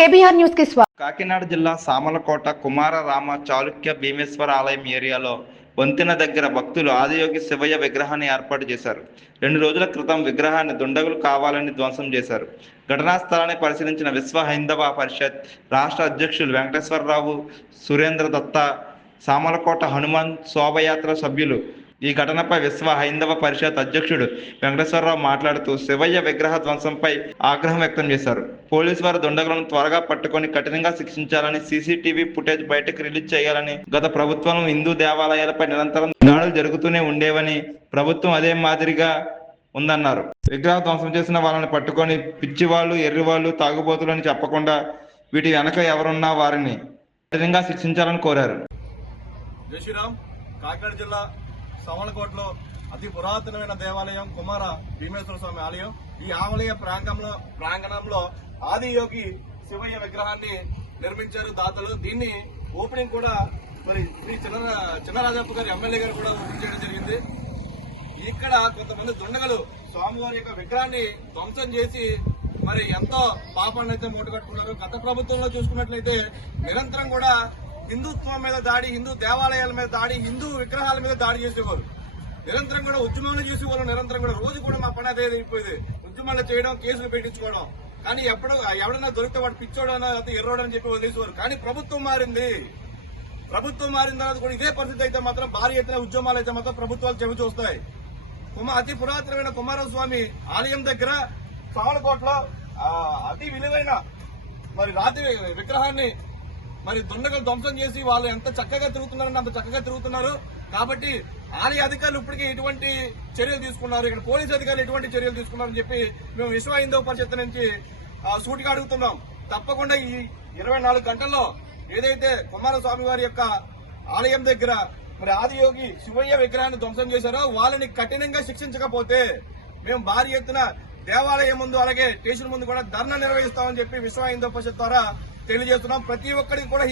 KBR న్యూస్కి స్వాగతం కాకినాడ జిల్లా సామలకోట కుమార రామ చాళుక్య భీమేశ్వర ఆలయం ఏరియాలో వంతెన దగ్గర భక్తులు ఆదియోగి శివయ్య విగ్రహాన్ని ఏర్పాటు చేశారు. రెండు రోజుల క్రితం విగ్రహాన్ని దుండగులు కావాలని ధ్వంసం చేశారు. ఘటనా స్థలాన్ని పరిశీలించిన విశ్వ హైందవ పరిషత్ రాష్ట్ర అధ్యక్షులు వెంకటేశ్వరరావు సురేంద్ర దత్త సామలకోట హనుమాన్ శోభయాత్ర సభ్యులు ఈ ఘటనపై విశ్వ హైందవ పరిషత్ అధ్యక్షుడు వెంకటేశ్వరరావు మాట్లాడుతూ శివయ్య విగ్రహ ధ్వంసంపై ఆగ్రహం వ్యక్తం చేశారు. పోలీసు వారు దుండగులను త్వరగా పట్టుకొని కఠినంగా శిక్షించాలని సీసీటీవీ ఫుటేజ్ బయటకు రిలీజ్ చేయాలని గత ప్రభుత్వం హిందూ దేవాలయాలపై నిరంతరం దాడులు జరుగుతూనే ఉండేవని ప్రభుత్వం అదే మాదిరిగా ఉందన్నారు. విగ్రహ ధ్వంసం చేసిన వాళ్ళని పట్టుకొని పిచ్చివాళ్ళు ఎర్రివాళ్ళు తాగుబోతులు అని చెప్పకుండా వీటి వెనక ఎవరున్నా వారిని కఠినంగా శిక్షించాలని కోరారు. జై కాకినాడ జిల్లా సవణకోటలో అతి పురాతనమైన దేవాలయం కుమార భీమేశ్వర స్వామి ఆలయం. ఈ ఆలయ ప్రాంగంలో ప్రాంగణంలో ఆదియోగి శివయ్య విగ్రహాన్ని నిర్మించారు దాతలు. దీన్ని ఓపెనింగ్ కూడా మరి శ్రీ చిన్న చిన్నరాజప్ప గారి ఎమ్మెల్యే గారు కూడా ఓపెన్ చేయడం జరిగింది. ఇక్కడ కొంతమంది దుండగలు స్వామివారి యొక్క విగ్రహాన్ని ధ్వంసం చేసి మరి ఎంతో పాపాన్ని అయితే మూటగట్టుకున్నారు గత ప్రభుత్వంలో చూసుకున్నట్లయితే నిరంతరం కూడా హిందుత్వం మీద దాడి హిందూ దేవాలయాల మీద దాడి హిందూ విగ్రహాల మీద దాడి చేసేవారు. నిరంతరం కూడా ఉద్యమాలు చేసేవారు నిరంతరం కూడా రోజు కూడా మా పని అదే అయిపోయింది. ఉద్యమాలు చేయడం కేసులు పెట్టించుకోవడం. కానీ ఎప్పుడు ఎవడన్నా దొరికితే వాడు పిచ్చోడన్నా లేకపోతే ఎర్రోడని చెప్పి వదిలేసేవారు. కానీ ప్రభుత్వం మారింది. ప్రభుత్వం మారిన తర్వాత కూడా ఇదే పరిస్థితి అయితే మాత్రం భారీ ఎత్తున ఉద్యమాలు అయితే మాత్రం ప్రభుత్వాలు చెవి చూస్తాయి కుమ అతి పురాతనమైన కుమారస్వామి ఆలయం దగ్గర చావలకోట్లో అతి విలువైన మరి రాతి విగ్రహాన్ని మరి దుండగులు ధ్వంసం చేసి వాళ్ళు ఎంత చక్కగా తిరుగుతున్నారని అంత చక్కగా తిరుగుతున్నారు. కాబట్టి ఆలయ అధికారులు ఇప్పటికే ఎటువంటి చర్యలు తీసుకున్నారు. ఇక్కడ పోలీసు అధికారులు ఎటువంటి చర్యలు తీసుకున్నారని చెప్పి మేము విశ్వ హిందూ పరిషత్ నుంచి సూటిగా అడుగుతున్నాం. తప్పకుండా ఈ ఇరవై నాలుగు గంటల్లో ఏదైతే కుమారస్వామి వారి యొక్క ఆలయం దగ్గర మరి ఆదియోగి శివయ్య విగ్రహాన్ని ధ్వంసం చేశారో వాళ్ళని కఠినంగా శిక్షించకపోతే మేము భారీ ఎత్తున దేవాలయం ముందు అలాగే స్టేషన్ ముందు కూడా ధర్నా నిర్వహిస్తామని చెప్పి విశ్వ హిందూ పరిషత్ ద్వారా తెలియజేస్తున్నాం. ప్రతి ఒక్కరికి కూడా